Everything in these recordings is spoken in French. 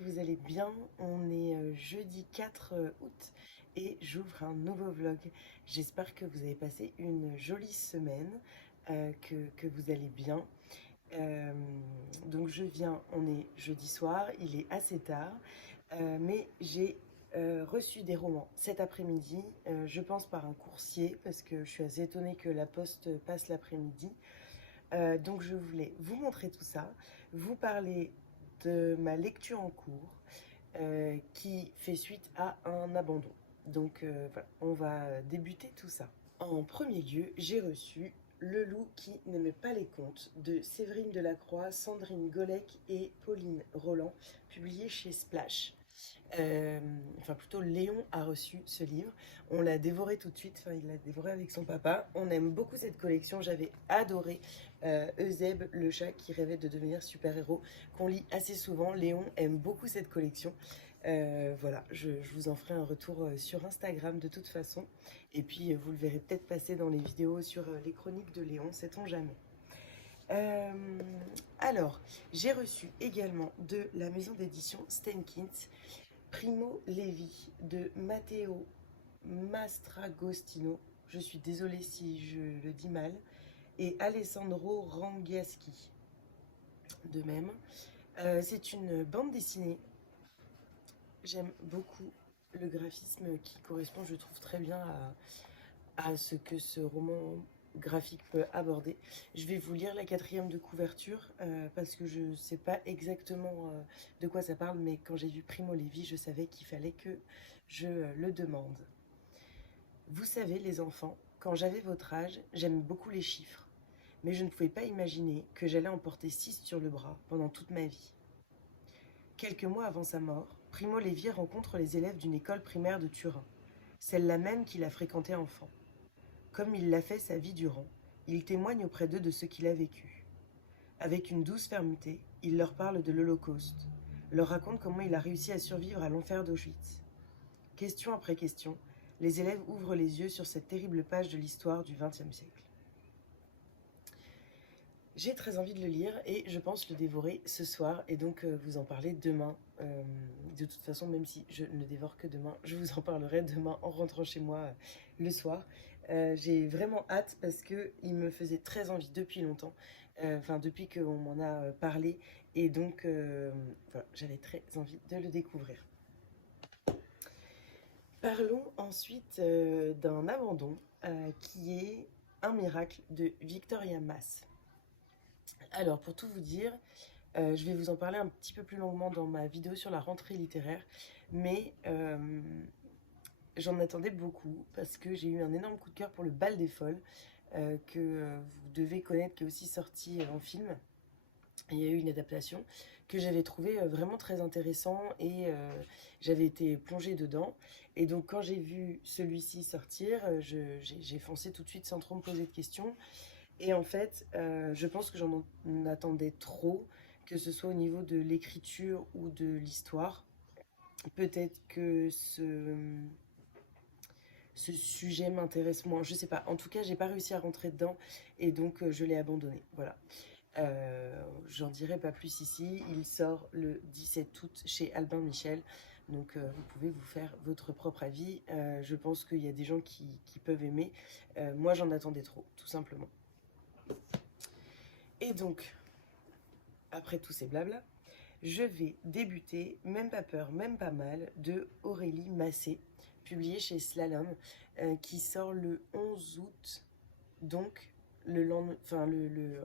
que vous allez bien. On est jeudi 4 août et j'ouvre un nouveau vlog. J'espère que vous avez passé une jolie semaine, que vous allez bien. Euh, donc on est jeudi soir, il est assez tard, mais j'ai reçu des romans cet après-midi, je pense par un coursier, parce que je suis assez étonnée que la poste passe l'après-midi. Donc je voulais vous montrer tout ça, vous parler de ma lecture en cours qui fait suite à un abandon. Donc voilà, on va débuter tout ça. En premier lieu, j'ai reçu Le loup qui n'aimait pas les contes de Séverine Delacroix, Sandrine Golec et Pauline Roland, publié chez Splash. Enfin plutôt Léon a reçu ce livre. On l'a dévoré tout de suite, enfin il l'a dévoré avec son papa. On aime beaucoup cette collection, j'avais adoré Euseb, le chat qui rêvait de devenir super-héros, qu'on lit assez souvent. Léon aime beaucoup cette collection. Voilà, je vous en ferai un retour sur Instagram de toute façon. Et puis vous le verrez peut-être passer dans les vidéos sur les chroniques de Léon, sait-on jamais. Euh, alors, j'ai reçu également de la maison d'édition Stenkins Primo Levi de Matteo Mastragostino, je suis désolée si je le dis mal, et Alessandro Rangiaschi de même. C'est une bande dessinée. J'aime beaucoup le graphisme qui correspond, je trouve, très bien à ce que ce roman graphique peut aborder. Je vais vous lire la quatrième de couverture parce que je ne sais pas exactement de quoi ça parle, mais quand j'ai vu Primo Levi, je savais qu'il fallait que je le demande. Vous savez, les enfants, quand j'avais votre âge, j'aime beaucoup les chiffres, mais je ne pouvais pas imaginer que j'allais en porter 6 sur le bras pendant toute ma vie. Quelques mois avant sa mort, Primo Levi rencontre les élèves d'une école primaire de Turin, celle-là même qu'il a fréquentée enfant. Comme il l'a fait sa vie durant, il témoigne auprès d'eux de ce qu'il a vécu. Avec une douce fermeté, il leur parle de l'Holocauste, leur raconte comment il a réussi à survivre à l'enfer d'Auschwitz. Question après question, les élèves ouvrent les yeux sur cette terrible page de l'histoire du XXe siècle. J'ai très envie de le lire et je pense le dévorer ce soir et donc vous en parler demain. De toute façon, même si je ne dévore que demain, je vous en parlerai demain en rentrant chez moi le soir. J'ai vraiment hâte parce qu'il me faisait très envie depuis longtemps, enfin depuis qu'on m'en a parlé et donc voilà, j'avais très envie de le découvrir. Parlons ensuite d'un abandon qui est Un miracle de Victoria Mass. Alors, pour tout vous dire, je vais vous en parler un petit peu plus longuement dans ma vidéo sur la rentrée littéraire, mais j'en attendais beaucoup parce que j'ai eu un énorme coup de cœur pour le Bal des Folles, que vous devez connaître, qui est aussi sorti en film. Il y a eu une adaptation que j'avais trouvé vraiment très intéressant et j'avais été plongée dedans. Et donc quand j'ai vu celui-ci sortir, j'ai foncé tout de suite sans trop me poser de questions. Et en fait, je pense que j'en attendais trop, que ce soit au niveau de l'écriture ou de l'histoire. Peut-être que ce sujet m'intéresse moins, je sais pas. En tout cas, j'ai pas réussi à rentrer dedans et donc je l'ai abandonné. Voilà. J'en dirai pas plus ici. Il sort le 17 août chez Albin Michel. Donc vous pouvez vous faire votre propre avis. Je pense qu'il y a des gens qui peuvent aimer. Moi, j'en attendais trop, tout simplement. Et donc, après tous ces blabla, je vais débuter Même pas peur, même pas mal de Aurélie Massé, publié chez Slalom, qui sort le 11 août. Donc, le lendemain, enfin,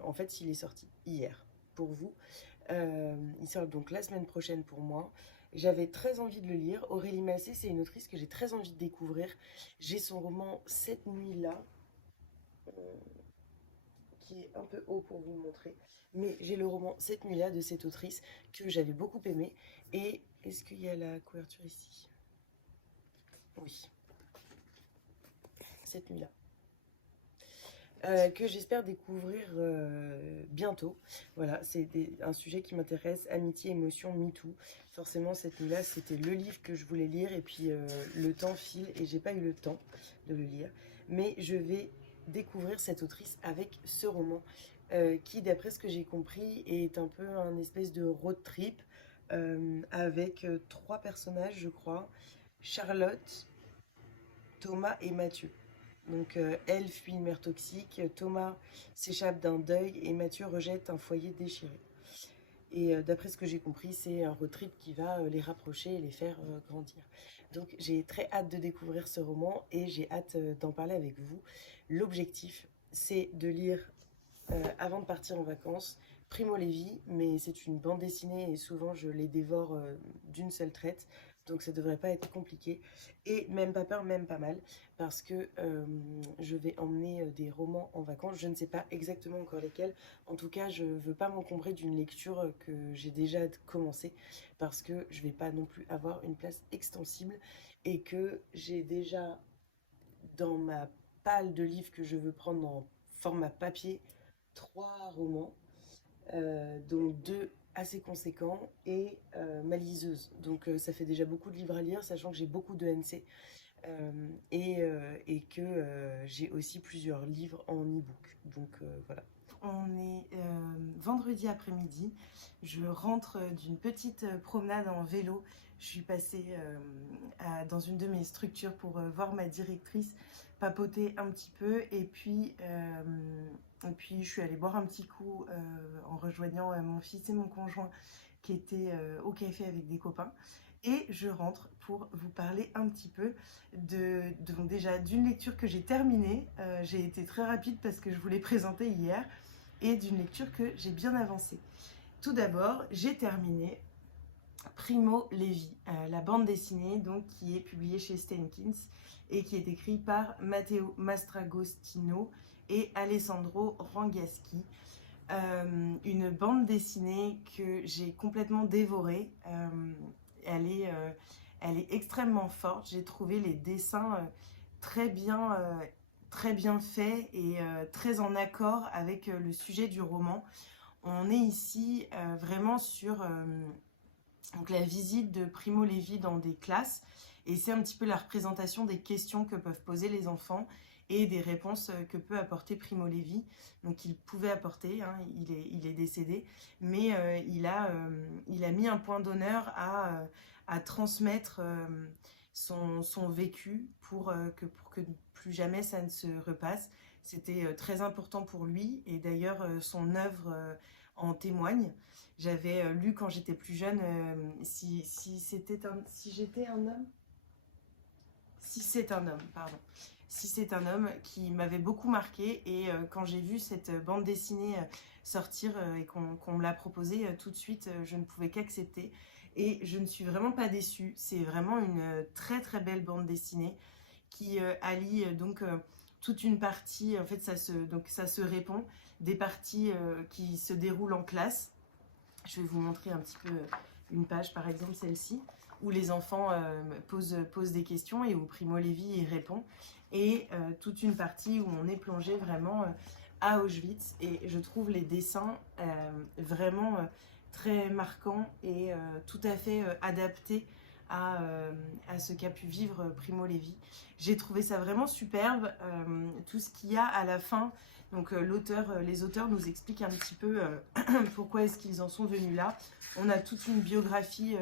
en fait, il est sorti hier pour vous. Il sort donc la semaine prochaine pour moi. J'avais très envie de le lire. Aurélie Massé, c'est une autrice que j'ai très envie de découvrir. J'ai son roman Cette nuit-là, qui est un peu haut pour vous le montrer. Mais j'ai le roman Cette nuit-là de cette autrice que j'avais beaucoup aimé. Et est-ce qu'il y a la couverture ici? Oui, Cette nuit-là. Que j'espère découvrir bientôt. Voilà, c'est un sujet qui m'intéresse, amitié, émotion, MeToo. Forcément, cette nuit-là, c'était le livre que je voulais lire et puis le temps file et j'ai pas eu le temps de le lire. Mais je vais découvrir cette autrice avec ce roman qui, d'après ce que j'ai compris, est un peu un espèce de road trip avec trois personnages, je crois, Charlotte, Thomas et Mathieu. Donc elle fuit une mère toxique, Thomas s'échappe d'un deuil et Mathieu rejette un foyer déchiré. Et d'après ce que j'ai compris, c'est un road trip qui va les rapprocher et les faire grandir. Donc j'ai très hâte de découvrir ce roman et j'ai hâte d'en parler avec vous. L'objectif, c'est de lire avant de partir en vacances Primo Levi, mais c'est une bande dessinée et souvent je les dévore d'une seule traite. Donc ça devrait pas être compliqué. Et même pas peur, même pas mal, parce que je vais emmener des romans en vacances. Je ne sais pas exactement encore lesquels. En tout cas, je veux pas m'encombrer d'une lecture que j'ai déjà commencée, parce que je vais pas non plus avoir une place extensible et que j'ai déjà dans ma palle de livres que je veux prendre en format papier, trois romans, dont deux assez conséquents, et ma liseuse. Donc ça fait déjà beaucoup de livres à lire, sachant que j'ai beaucoup de NC et que j'ai aussi plusieurs livres en e-book. Donc voilà. On est vendredi après-midi. Je rentre d'une petite promenade en vélo. Je suis passée dans une de mes structures pour voir ma directrice, papoter un petit peu et puis je suis allée boire un petit coup en rejoignant mon fils et mon conjoint qui étaient au café avec des copains. Et je rentre pour vous parler un petit peu donc déjà d'une lecture que j'ai terminée. J'ai été très rapide parce que je vous l'ai présentée hier, et d'une lecture que j'ai bien avancée. Tout d'abord, j'ai terminé Primo Levi, la bande dessinée donc, qui est publiée chez Steinkins et qui est écrite par Matteo Mastragostino et Alessandro Rangaschi. Une bande dessinée que j'ai complètement dévorée. Elle est extrêmement forte. J'ai trouvé les dessins très bien, très bien faits et très en accord avec le sujet du roman. On est ici vraiment sur donc la visite de Primo Levi dans des classes, et c'est un petit peu la représentation des questions que peuvent poser les enfants et des réponses que peut apporter Primo Levi. Donc il pouvait apporter, hein, il est décédé, mais il a mis un point d'honneur à transmettre son vécu pour que plus jamais ça ne se repasse. C'était très important pour lui, et d'ailleurs son œuvre en témoigne. J'avais lu quand j'étais plus jeune, si j'étais un homme, si c'est un homme, pardon. Si c'est un homme, qui m'avait beaucoup marqué, et quand j'ai vu cette bande dessinée sortir et qu'on me l'a proposée tout de suite, je ne pouvais qu'accepter, et je ne suis vraiment pas déçue. C'est vraiment une très très belle bande dessinée qui allie donc toute une partie, en fait ça se répond, des parties qui se déroulent en classe. Je vais vous montrer un petit peu une page, par exemple celle-ci, où les enfants posent des questions et où Primo Levi y répond. Et toute une partie où on est plongé vraiment à Auschwitz. Et je trouve les dessins vraiment très marquants et tout à fait adaptés à ce qu'a pu vivre Primo Levi. J'ai trouvé ça vraiment superbe. Tout ce qu'il y a à la fin. Donc les auteurs nous expliquent un petit peu pourquoi est-ce qu'ils en sont venus là. On a toute une biographie,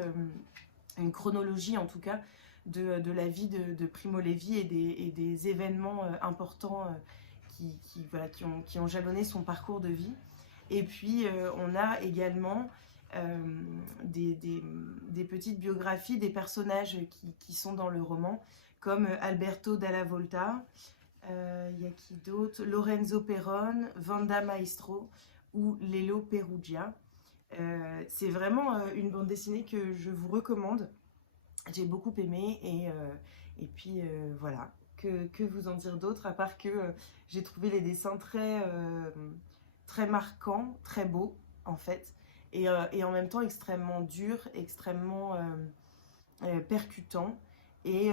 une chronologie en tout cas, de la vie de Primo Levi et des événements importants qui ont jalonné son parcours de vie. Et puis on a également des petites biographies des personnages qui sont dans le roman, comme Alberto Dalla Volta. Y a qui d'autre? Lorenzo Peron, Vanda Maestro ou Lelo Perugia. C'est vraiment une bande dessinée que je vous recommande. J'ai beaucoup aimé, et puis voilà. Que vous en dire d'autre, à part que j'ai trouvé les dessins très marquants, très beaux en fait, et en même temps extrêmement durs, extrêmement percutants. Et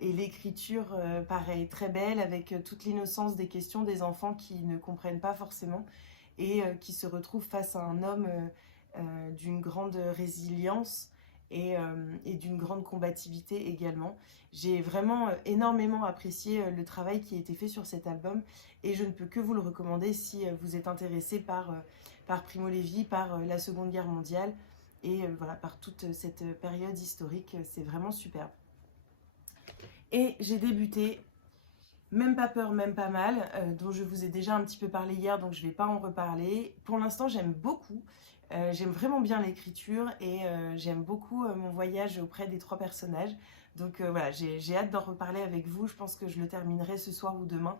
l'écriture, pareil, très belle, avec toute l'innocence des questions des enfants qui ne comprennent pas forcément, et qui se retrouvent face à un homme d'une grande résilience et d'une grande combativité également. J'ai vraiment énormément apprécié le travail qui a été fait sur cet album, et je ne peux que vous le recommander si vous êtes intéressé par Primo Levi, par la Seconde Guerre mondiale, et voilà, par toute cette période historique, c'est vraiment superbe. Et j'ai débuté Même pas peur, même pas mal, dont je vous ai déjà un petit peu parlé hier, donc je ne vais pas en reparler. Pour l'instant, j'aime beaucoup. J'aime vraiment bien l'écriture et j'aime beaucoup mon voyage auprès des 3 personnages. Donc voilà, j'ai hâte d'en reparler avec vous. Je pense que je le terminerai ce soir ou demain.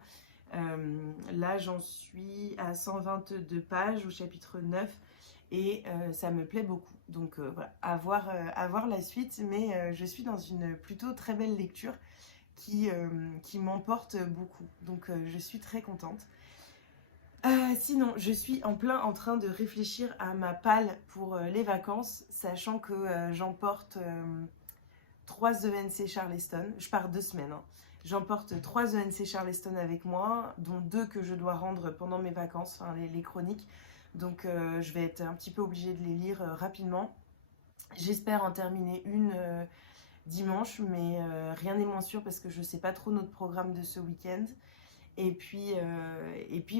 Là, j'en suis à 122 pages au chapitre 9 et ça me plaît beaucoup. Donc voilà, à voir la suite, mais je suis dans une plutôt très belle lecture qui m'emporte beaucoup. Donc je suis très contente. Sinon, je suis en plein en train de réfléchir à ma palle pour les vacances, sachant que j'emporte 3 ENC Charleston. Je pars 2 semaines. Hein. J'emporte 3 ENC Charleston avec moi, dont 2 que je dois rendre pendant mes vacances, enfin les chroniques. Donc je vais être un petit peu obligée de les lire rapidement. J'espère en terminer une dimanche, mais rien n'est moins sûr parce que je ne sais pas trop notre programme de ce week-end. Et puis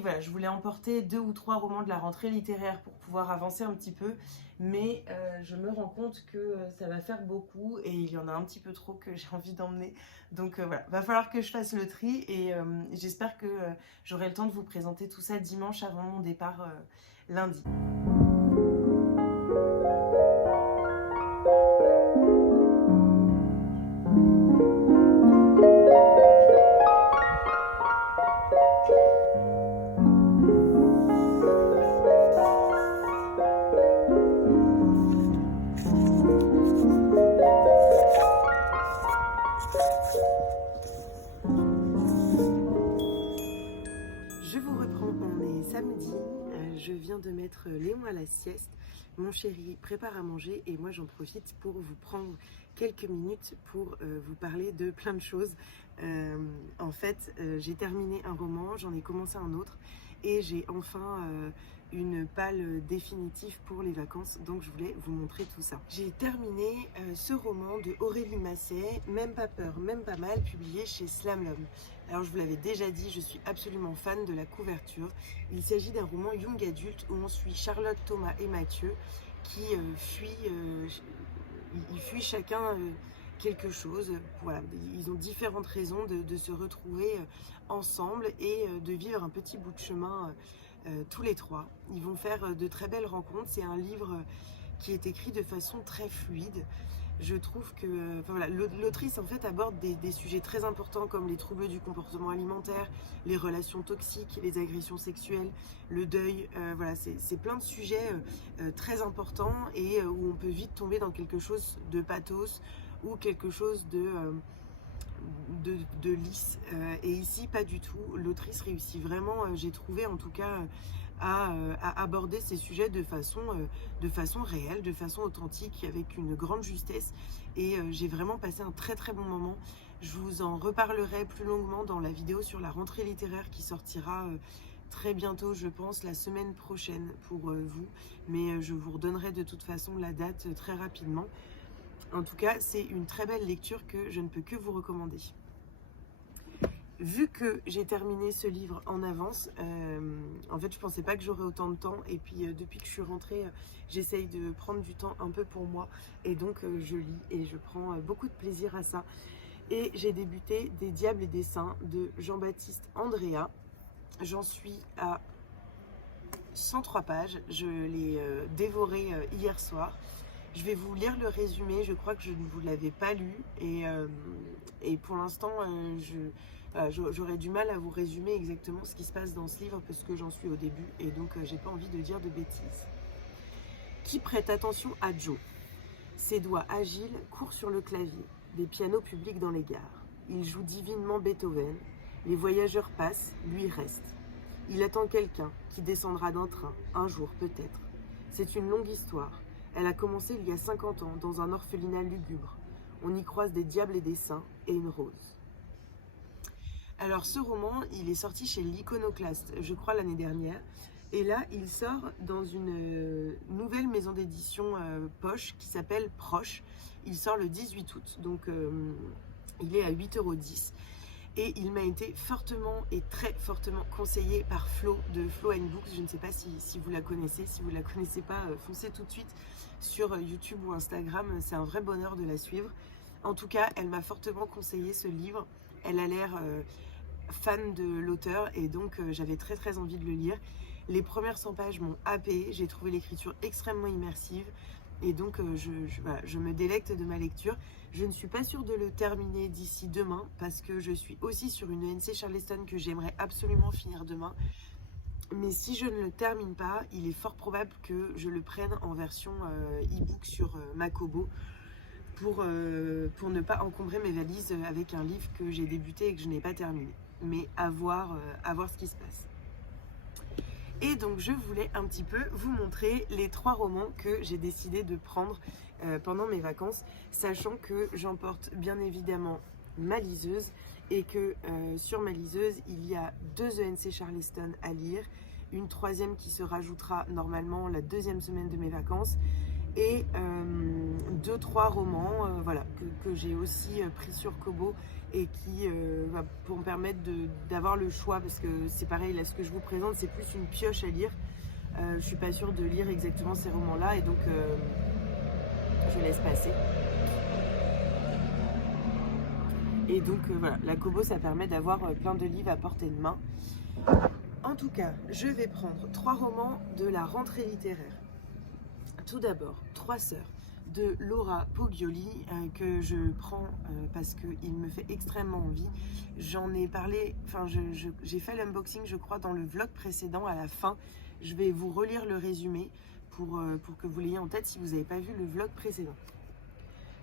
voilà, je voulais emporter 2 ou 3 romans de la rentrée littéraire pour pouvoir avancer un petit peu, mais je me rends compte que ça va faire beaucoup et il y en a un petit peu trop que j'ai envie d'emmener. Donc voilà, va falloir que je fasse le tri et j'espère que j'aurai le temps de vous présenter tout ça dimanche avant mon départ lundi. Je vous reprends, on est samedi, je viens de mettre Léon à la sieste, mon chéri prépare à manger et moi j'en profite pour vous prendre quelques minutes pour vous parler de plein de choses. En fait, j'ai terminé un roman, j'en ai commencé un autre et j'ai enfin une palle définitive pour les vacances, donc je voulais vous montrer tout ça. J'ai terminé ce roman de Aurélie Masset, Même pas peur, même pas mal, publié chez Slamlum. Alors je vous l'avais déjà dit, je suis absolument fan de la couverture. Il s'agit d'un roman young adulte où on suit Charlotte, Thomas et Mathieu qui fuient chacun quelque chose. Voilà, ils ont différentes raisons de se retrouver ensemble et de vivre un petit bout de chemin tous les 3. Ils vont faire de très belles rencontres. C'est un livre qui est écrit de façon très fluide. Je trouve que enfin voilà, l'autrice en fait aborde des sujets très importants comme les troubles du comportement alimentaire, les relations toxiques, les agressions sexuelles, le deuil. Voilà, c'est plein de sujets très importants et où on peut vite tomber dans quelque chose de pathos ou quelque chose de lisse. Et ici, pas du tout. L'autrice réussit vraiment, j'ai trouvé en tout cas, à aborder ces sujets de façon réelle, de façon authentique, avec une grande justesse. Et j'ai vraiment passé un très très bon moment. Je vous en reparlerai plus longuement dans la vidéo sur la rentrée littéraire qui sortira très bientôt, je pense, la semaine prochaine pour vous. Mais je vous redonnerai de toute façon la date très rapidement. En tout cas, c'est une très belle lecture que je ne peux que vous recommander. Vu que j'ai terminé ce livre en avance, en fait je pensais pas que j'aurais autant de temps et puis depuis que je suis rentrée, j'essaye de prendre du temps un peu pour moi et donc je lis et je prends beaucoup de plaisir à ça. Et j'ai débuté Des diables et des saints de Jean-Baptiste Andréa. J'en suis à 103 pages, je l'ai dévoré hier soir. Je vais vous lire le résumé, je crois que je ne vous l'avais pas lu et pour l'instant j'aurais du mal à vous résumer exactement ce qui se passe dans ce livre parce que j'en suis au début et donc j'ai pas envie de dire de bêtises. Qui prête attention à Joe? Ses doigts agiles courent sur le clavier, des pianos publics dans les gares. Il joue divinement Beethoven, les voyageurs passent, lui reste. Il attend quelqu'un qui descendra d'un train, un jour peut-être. C'est une longue histoire. Elle a commencé il y a 50 ans dans un orphelinat lugubre. On y croise des diables et des saints et une rose. Alors ce roman, il est sorti chez l'Iconoclaste, je crois l'année dernière. Et là, il sort dans une nouvelle maison d'édition poche qui s'appelle Proche. Il sort le 18 août, donc il est à 8,10 €. Et il m'a été fortement et très fortement conseillé par Flo de Flow Books. Je ne sais pas si vous la connaissez. Si vous ne la connaissez pas, foncez tout de suite sur YouTube ou Instagram. C'est un vrai bonheur de la suivre. En tout cas, elle m'a fortement conseillé ce livre. Elle a l'air fan de l'auteur et donc j'avais très très envie de le lire. Les premières 100 pages m'ont happée. J'ai trouvé l'écriture extrêmement immersive. Et donc voilà, je me délecte de ma lecture. Je ne suis pas sûre de le terminer d'ici demain parce que je suis aussi sur une ENC Charleston que j'aimerais absolument finir demain. Mais si je ne le termine pas, il est fort probable que je le prenne en version e-book sur ma Kobo pour ne pas encombrer mes valises avec un livre que j'ai débuté et que je n'ai pas terminé. Mais à voir ce qui se passe. Et donc je voulais un petit peu vous montrer les 3 romans que j'ai décidé de prendre pendant mes vacances, sachant que j'emporte bien évidemment ma liseuse et que sur ma liseuse il y a 2 ENC Charleston à lire, une 3e qui se rajoutera normalement la 2e semaine de mes vacances et 2-3 romans voilà, que j'ai aussi pris sur Kobo et qui pour me permettre d'avoir le choix, parce que c'est pareil, là ce que je vous présente c'est plus une pioche à lire. Je suis pas sûre de lire exactement ces romans là et donc je laisse passer. Et donc voilà, la Kobo ça permet d'avoir plein de livres à portée de main. En tout cas, je vais prendre 3 romans de la rentrée littéraire. Tout d'abord, 3 sœurs de Laura Pogioli que je prends parce qu'il me fait extrêmement envie. J'en ai parlé, enfin j'ai fait l'unboxing je crois dans le vlog précédent à la fin. Je vais vous relire le résumé pour que vous l'ayez en tête si vous n'avez pas vu le vlog précédent.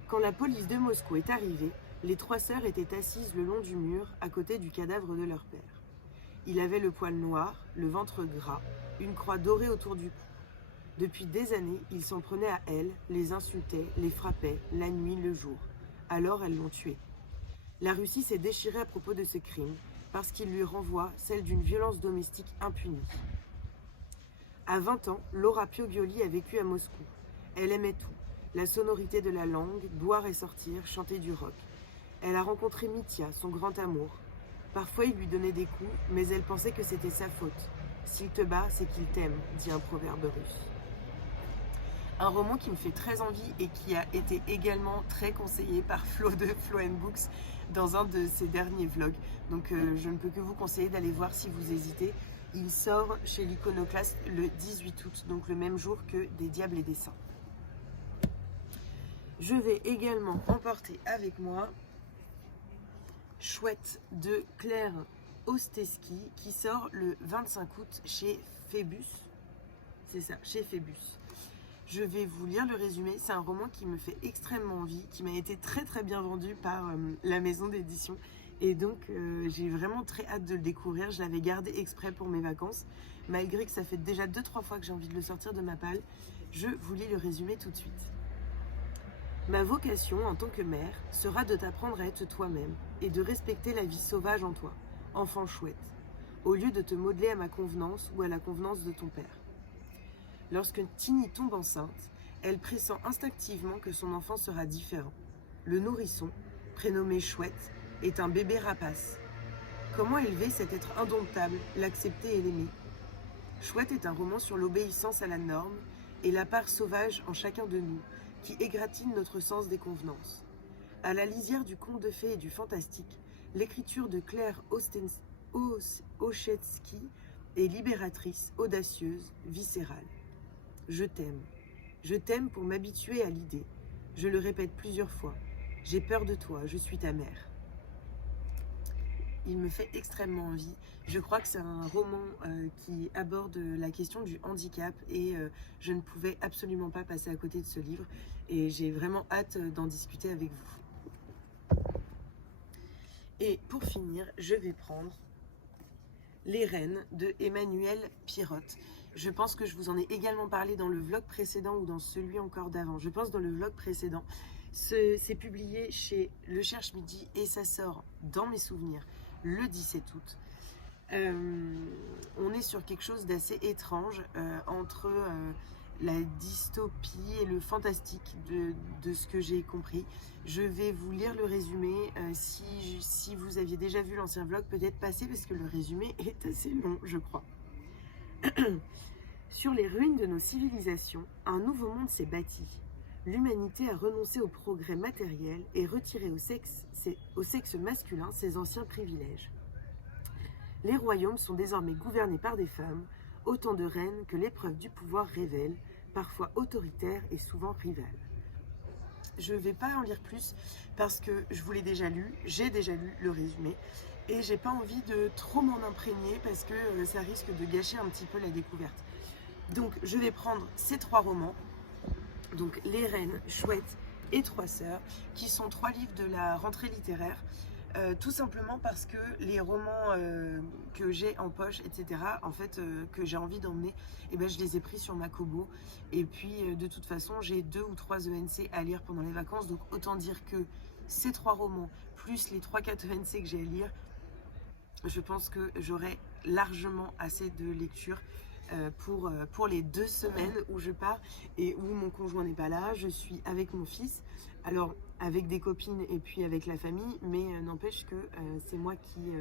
Quand la police de Moscou est arrivée, les 3 sœurs étaient assises le long du mur à côté du cadavre de leur père. Il avait le poil noir, le ventre gras, une croix dorée autour du cou. Depuis des années, il s'en prenait à elles, les insultait, les frappait, la nuit, le jour. Alors elles l'ont tué. La Russie s'est déchirée à propos de ce crime, parce qu'il lui renvoie celle d'une violence domestique impunie. À 20 ans, Laura Pogioli a vécu à Moscou. Elle aimait tout, la sonorité de la langue, boire et sortir, chanter du rock. Elle a rencontré Mitya, son grand amour. Parfois il lui donnait des coups, mais elle pensait que c'était sa faute. S'il te bat, c'est qu'il t'aime, dit un proverbe russe. Un roman qui me fait très envie et qui a été également très conseillé par Flo de Flow Books dans un de ses derniers vlogs. Donc je ne peux que vous conseiller d'aller voir si vous hésitez. Il sort chez l'Iconoclaste le 18 août, donc le même jour que Des Diables et des Saints. Je vais également emporter avec moi Chouette de Claire Osteski qui sort le 25 août chez Phébus. C'est ça, chez Phébus. Je vais vous lire le résumé. C'est un roman qui me fait extrêmement envie, qui m'a été très très bien vendu par la maison d'édition. Et donc j'ai vraiment très hâte de le découvrir. Je l'avais gardé exprès pour mes vacances. Malgré que ça fait déjà 2-3 fois que j'ai envie de le sortir de ma palle, je vous lis le résumé tout de suite. Ma vocation en tant que mère sera de t'apprendre à être toi-même et de respecter la vie sauvage en toi, enfant chouette, au lieu de te modeler à ma convenance ou à la convenance de ton père. Lorsque Tini tombe enceinte, elle pressent instinctivement que son enfant sera différent. Le nourrisson, prénommé Chouette, est un bébé rapace. Comment élever cet être indomptable, l'accepter et l'aimer? Chouette est un roman sur l'obéissance à la norme et la part sauvage en chacun de nous, qui égratigne notre sens des convenances. À la lisière du conte de fées et du fantastique, l'écriture de Claire Oschetsky est libératrice, audacieuse, viscérale. Je t'aime. Je t'aime pour m'habituer à l'idée. Je le répète plusieurs fois. J'ai peur de toi, je suis ta mère. Il me fait extrêmement envie. Je crois que c'est un roman qui aborde la question du handicap et je ne pouvais absolument pas passer à côté de ce livre et j'ai vraiment hâte d'en discuter avec vous. Et pour finir, je vais prendre Les Reines de Emmanuel Pirotte. Je pense que je vous en ai également parlé dans le vlog précédent ou dans celui encore d'avant. Je pense dans le vlog précédent. C'est publié chez Le Cherche Midi et ça sort dans mes souvenirs le 17 août. On est sur quelque chose d'assez étrange entre la dystopie et le fantastique de ce que j'ai compris. Je vais vous lire le résumé. Si vous aviez déjà vu l'ancien vlog, peut-être passez parce que le résumé est assez long, je crois. Sur les ruines de nos civilisations, un nouveau monde s'est bâti. L'humanité a renoncé au progrès matériel et retiré au sexe masculin ses anciens privilèges. Les royaumes sont désormais gouvernés par des femmes, autant de reines que l'épreuve du pouvoir révèle, parfois autoritaires et souvent rivales. Je ne vais pas en lire plus parce que je vous l'ai déjà lu, j'ai déjà lu le résumé et j'ai pas envie de trop m'en imprégner parce que ça risque de gâcher un petit peu la découverte. Donc je vais prendre ces 3 romans, donc Les Reines, Chouette et 3 Sœurs, qui sont 3 livres de la rentrée littéraire, tout simplement parce que les romans que j'ai en poche, etc., en fait, que j'ai envie d'emmener, eh ben, je les ai pris sur ma Kobo. Et puis, de toute façon, j'ai 2 ou 3 ENC à lire pendant les vacances, donc autant dire que ces 3 romans, plus les 3-4 ENC que j'ai à lire, je pense que j'aurai largement assez de lecture pour les 2 semaines où je pars et où mon conjoint n'est pas là. Je suis avec mon fils, alors avec des copines et puis avec la famille, mais n'empêche que c'est moi qui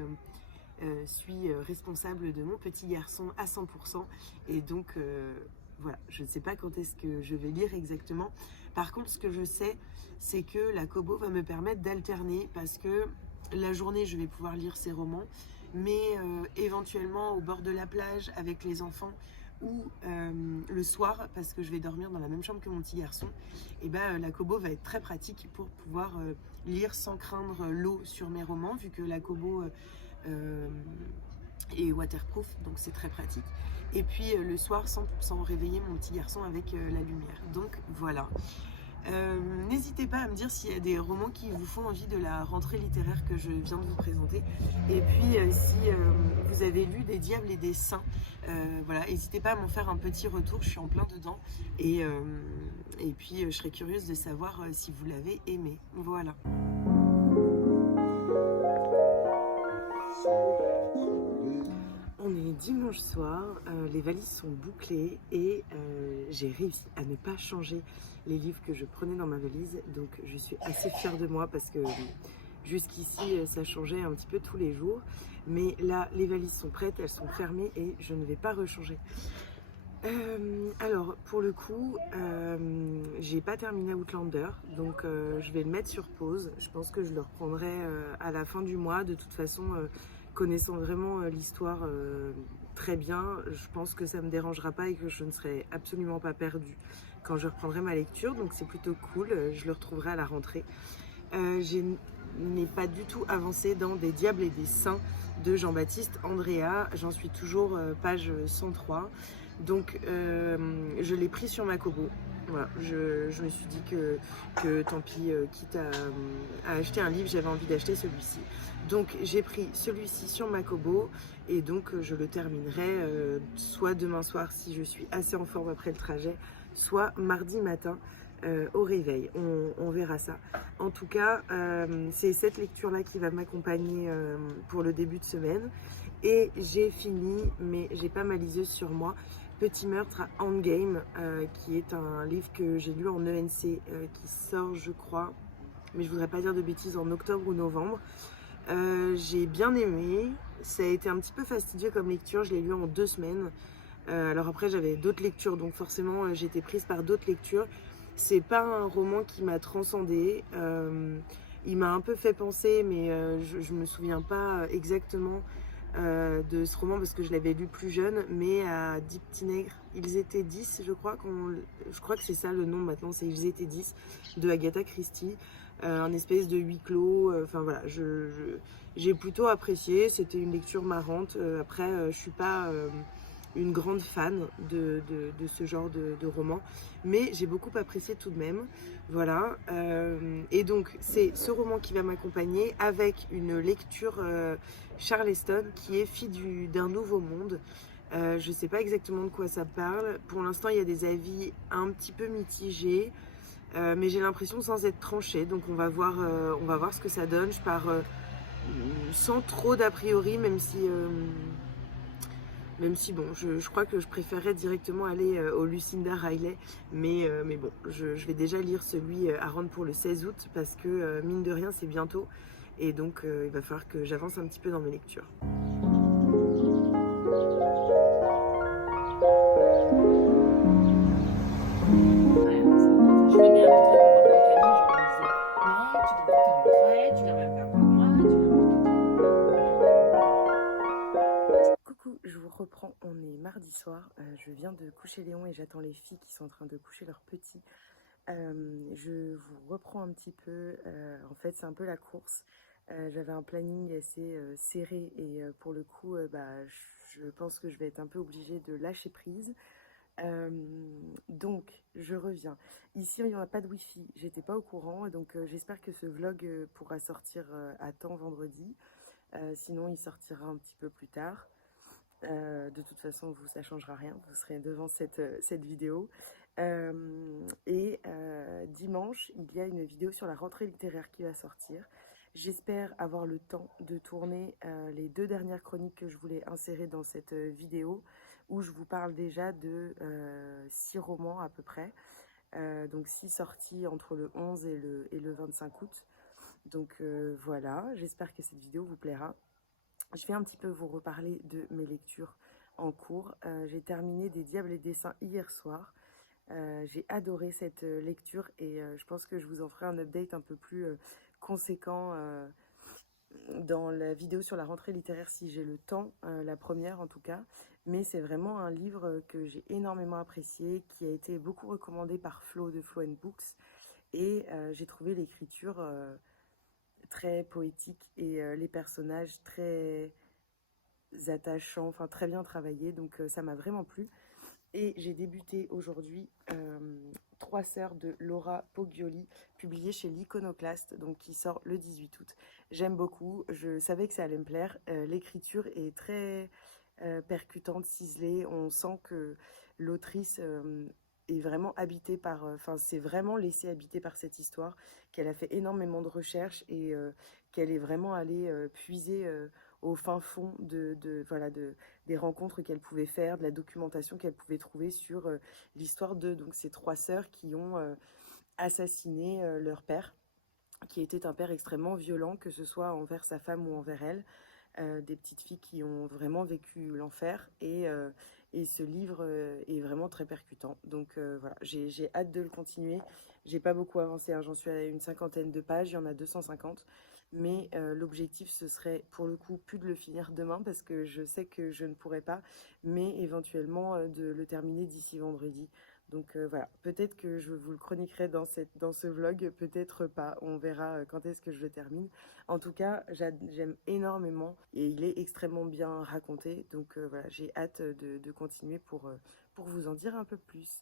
suis responsable de mon petit garçon à 100%. Et donc voilà, je ne sais pas quand est-ce que je vais lire exactement. Par contre, ce que je sais, c'est que la Kobo va me permettre d'alterner parce que la journée, je vais pouvoir lire ces romans, mais éventuellement au bord de la plage avec les enfants ou le soir, parce que je vais dormir dans la même chambre que mon petit garçon, et ben la Kobo va être très pratique pour pouvoir lire sans craindre l'eau sur mes romans, vu que la Kobo est waterproof, donc c'est très pratique. Et puis le soir, sans réveiller mon petit garçon avec la lumière. Donc voilà. N'hésitez pas à me dire s'il y a des romans qui vous font envie de la rentrée littéraire que je viens de vous présenter. Et puis si vous avez lu Des Diables et des Saints, voilà, n'hésitez pas à m'en faire un petit retour, je suis en plein dedans. Et puis je serais curieuse de savoir si vous l'avez aimé. Voilà. On est dimanche soir, les valises sont bouclées et j'ai réussi à ne pas changer les livres que je prenais dans ma valise, donc je suis assez fière de moi parce que jusqu'ici ça changeait un petit peu tous les jours, mais là les valises sont prêtes, elles sont fermées et je ne vais pas rechanger. Alors pour le coup, j'ai pas terminé Outlander, donc je vais le mettre sur pause. Je pense que je le reprendrai à la fin du mois. De toute façon, connaissant vraiment l'histoire très bien, je pense que ça me dérangera pas et que je ne serai absolument pas perdue quand je reprendrai ma lecture, donc c'est plutôt cool. Je le retrouverai à la rentrée. Je n'ai pas du tout avancé dans Des Diables et des Saints de Jean-Baptiste Andréa. J'en suis toujours page 103. Donc je l'ai pris sur ma Kobo. Voilà, je me suis dit que tant pis, quitte à acheter un livre, j'avais envie d'acheter celui-ci. Donc j'ai pris celui-ci sur ma Kobo et donc je le terminerai soit demain soir si je suis assez en forme après le trajet, soit mardi matin au réveil. On verra ça. En tout cas, c'est cette lecture-là qui va m'accompagner pour le début de semaine. Et j'ai fini, mais j'ai pas ma liseuse sur moi, Petit meurtre à Endgame, qui est un livre que j'ai lu en ENC, qui sort, je crois, mais je voudrais pas dire de bêtises, en octobre ou novembre. J'ai bien aimé, ça a été un petit peu fastidieux comme lecture, je l'ai lu en 2 semaines. Alors après j'avais d'autres lectures, donc forcément j'étais prise par d'autres lectures. C'est pas un roman qui m'a transcendée, il m'a un peu fait penser, mais je me souviens pas exactement de ce roman parce que je l'avais lu plus jeune, mais à 10 petits nègres, ils étaient 10, je crois que c'est ça le nom maintenant, c'est Ils étaient 10 de Agatha Christie, un espèce de huis clos, enfin voilà, j'ai plutôt apprécié, c'était une lecture marrante. Après je suis pas une grande fan de ce genre de roman, mais j'ai beaucoup apprécié tout de même. Voilà, et donc c'est ce roman qui va m'accompagner avec une lecture Charleston qui est Fille d'un nouveau monde. Je sais pas exactement de quoi ça parle. Pour l'instant il y a des avis un petit peu mitigés, mais j'ai l'impression sans être tranché, donc on va voir ce que ça donne. Je pars sans trop d'a priori, même si Même si bon, je crois que je préférerais directement aller au Lucinda Riley, mais bon, je vais déjà lire celui à rendre pour le 16 août parce que mine de rien c'est bientôt et donc il va falloir que j'avance un petit peu dans mes lectures. Ouais, je venais à Montreuil pour voir Camille, je leur disais, ouais, tu viens tout le temps à Montreuil, tu viens même pas voir moi, tu viens voir Coucou, je vous reprends, on est mardi soir, je viens de coucher Léon et j'attends les filles qui sont en train de coucher leurs petits. Je vous reprends un petit peu, en fait c'est un peu la course. J'avais un planning assez serré et pour le coup bah, je pense que je vais être un peu obligée de lâcher prise. Euh, donc je reviens. Ici il n'y aura pas de wifi, j'étais pas au courant donc j'espère que ce vlog pourra sortir à temps vendredi. Sinon il sortira un petit peu plus tard. De toute façon, vous, ça changera rien. Vous serez devant cette vidéo. Dimanche, il y a une vidéo sur la rentrée littéraire qui va sortir. J'espère avoir le temps de tourner les 2 dernières chroniques que je voulais insérer dans cette vidéo, où je vous parle déjà de 6 romans à peu près. Donc 6 sorties entre le 11 et le 25 août. Donc voilà, j'espère que cette vidéo vous plaira. Je vais un petit peu vous reparler de mes lectures en cours. J'ai terminé Des Diables et des Saints hier soir. J'ai adoré cette lecture et je pense que je vous en ferai un update un peu plus conséquent dans la vidéo sur la rentrée littéraire si j'ai le temps, la première en tout cas. Mais c'est vraiment un livre que j'ai énormément apprécié, qui a été beaucoup recommandé par Flo de Flow Books. Et j'ai trouvé l'écriture très poétique et les personnages très attachants, enfin très bien travaillés, donc ça m'a vraiment plu. Et j'ai débuté aujourd'hui Trois sœurs de Laura Poggioli, publié chez l'Iconoclaste, donc qui sort le 18 août. J'aime beaucoup, je savais que ça allait me plaire. L'écriture est très percutante, ciselée. On sent que l'autrice est vraiment habitée par, enfin s'est vraiment laissée habiter par cette histoire, qu'elle a fait énormément de recherches et qu'elle est vraiment allée puiser au fin fond voilà, des rencontres qu'elle pouvait faire, de la documentation qu'elle pouvait trouver sur l'histoire de donc, ces 3 sœurs qui ont assassiné leur père, qui était un père extrêmement violent, que ce soit envers sa femme ou envers elle. Des petites filles qui ont vraiment vécu l'enfer et ce livre est vraiment très percutant. Donc voilà, j'ai hâte de le continuer. J'ai pas beaucoup avancé, hein, j'en suis à une 50aine de pages, il y en a 250. Mais l'objectif, ce serait pour le coup plus de le finir demain parce que je sais que je ne pourrai pas, mais éventuellement de le terminer d'ici vendredi. Donc voilà, peut-être que je vous le chroniquerai dans ce vlog, peut-être pas. On verra quand est-ce que je le termine. En tout cas, j'aime énormément et il est extrêmement bien raconté. Donc voilà, j'ai hâte de continuer pour vous en dire un peu plus.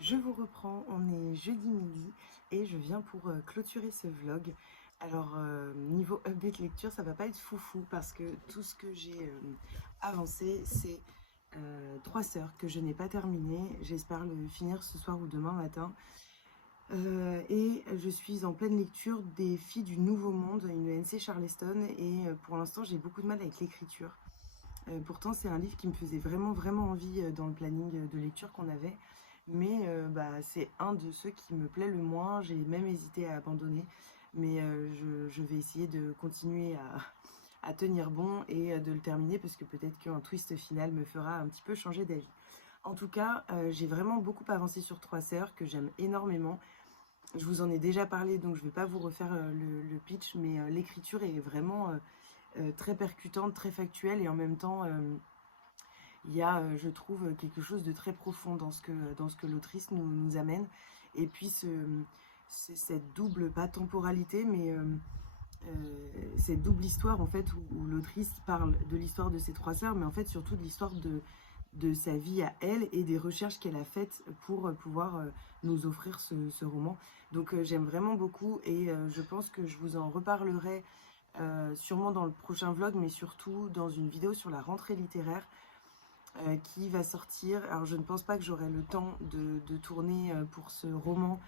Je vous reprends, on est jeudi midi et je viens pour clôturer ce vlog. Alors niveau update lecture, ça va pas être foufou parce que tout ce que j'ai avancé, c'est 3 sœurs que je n'ai pas terminé. J'espère le finir ce soir ou demain matin. Et je suis en pleine lecture des Filles du Nouveau Monde, une NC Charleston, et pour l'instant j'ai beaucoup de mal avec l'écriture. Pourtant c'est un livre qui me faisait vraiment envie dans le planning de lecture qu'on avait. Mais bah, c'est un de ceux qui me plaît le moins. J'ai même hésité à abandonner. Mais je vais essayer de continuer à tenir bon et de le terminer parce que peut-être qu'un twist final me fera un petit peu changer d'avis. En tout cas, j'ai vraiment beaucoup avancé sur Trois sœurs que j'aime énormément. Je vous en ai déjà parlé donc je ne vais pas vous refaire le pitch, mais l'écriture est vraiment très percutante, très factuelle, et en même temps il y a, je trouve, quelque chose de très profond dans ce que l'autrice nous amène. Et puis cette double, pas temporalité, mais cette double histoire en fait où l'autrice parle de l'histoire de ses trois sœurs, mais en fait surtout de l'histoire de sa vie à elle et des recherches qu'elle a faites pour pouvoir nous offrir ce roman. Donc j'aime vraiment beaucoup, et je pense que je vous en reparlerai sûrement dans le prochain vlog, mais surtout dans une vidéo sur la rentrée littéraire qui va sortir. Alors je ne pense pas que j'aurai le temps de tourner pour ce roman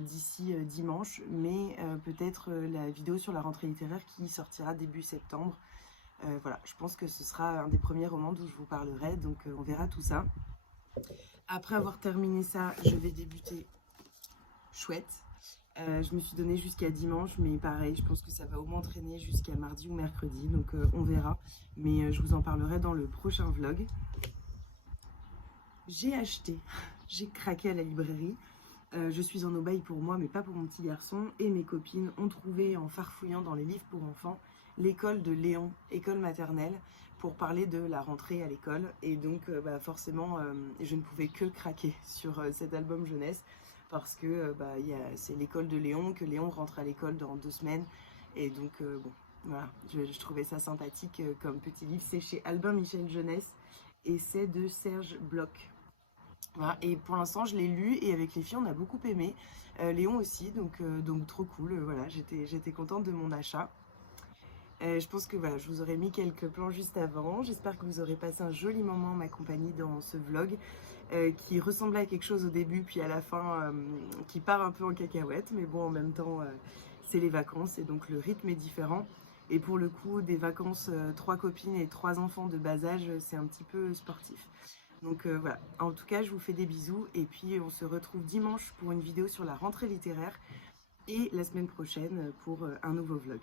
d'ici dimanche, mais peut-être la vidéo sur la rentrée littéraire qui sortira début septembre. Voilà, je pense que ce sera un des premiers romans dont je vous parlerai, donc on verra tout ça. Après avoir terminé ça, je vais débuter Chouette. Je me suis donné jusqu'à dimanche, mais pareil, je pense que ça va au moins traîner jusqu'à mardi ou mercredi, donc on verra. Mais je vous en parlerai dans le prochain vlog. J'ai acheté, j'ai craqué à la librairie. Je suis en aubaine pour moi, mais pas pour mon petit garçon. Et mes copines ont trouvé, en farfouillant dans les livres pour enfants, l'école de Léon, école maternelle, pour parler de la rentrée à l'école. Et donc, forcément, je ne pouvais que craquer sur cet album jeunesse, parce que c'est l'école de Léon, que Léon rentre à l'école dans 2 semaines. Et donc, bon, voilà, je trouvais ça sympathique comme petit livre. C'est chez Albin Michel Jeunesse et c'est de Serge Bloch. Voilà, et pour l'instant je l'ai lu et avec les filles on a beaucoup aimé, Léon aussi, donc trop cool, voilà, j'étais contente de mon achat. Je pense que voilà, je vous aurais mis quelques plans juste avant. J'espère que vous aurez passé un joli moment en ma compagnie dans ce vlog qui ressemblait à quelque chose au début, puis à la fin qui part un peu en cacahuète, mais bon, en même temps c'est les vacances et donc le rythme est différent. Et pour le coup, des vacances 3 copines et 3 enfants de bas âge, c'est un petit peu sportif. Donc voilà, en tout cas je vous fais des bisous, et puis on se retrouve dimanche pour une vidéo sur la rentrée littéraire et la semaine prochaine pour un nouveau vlog.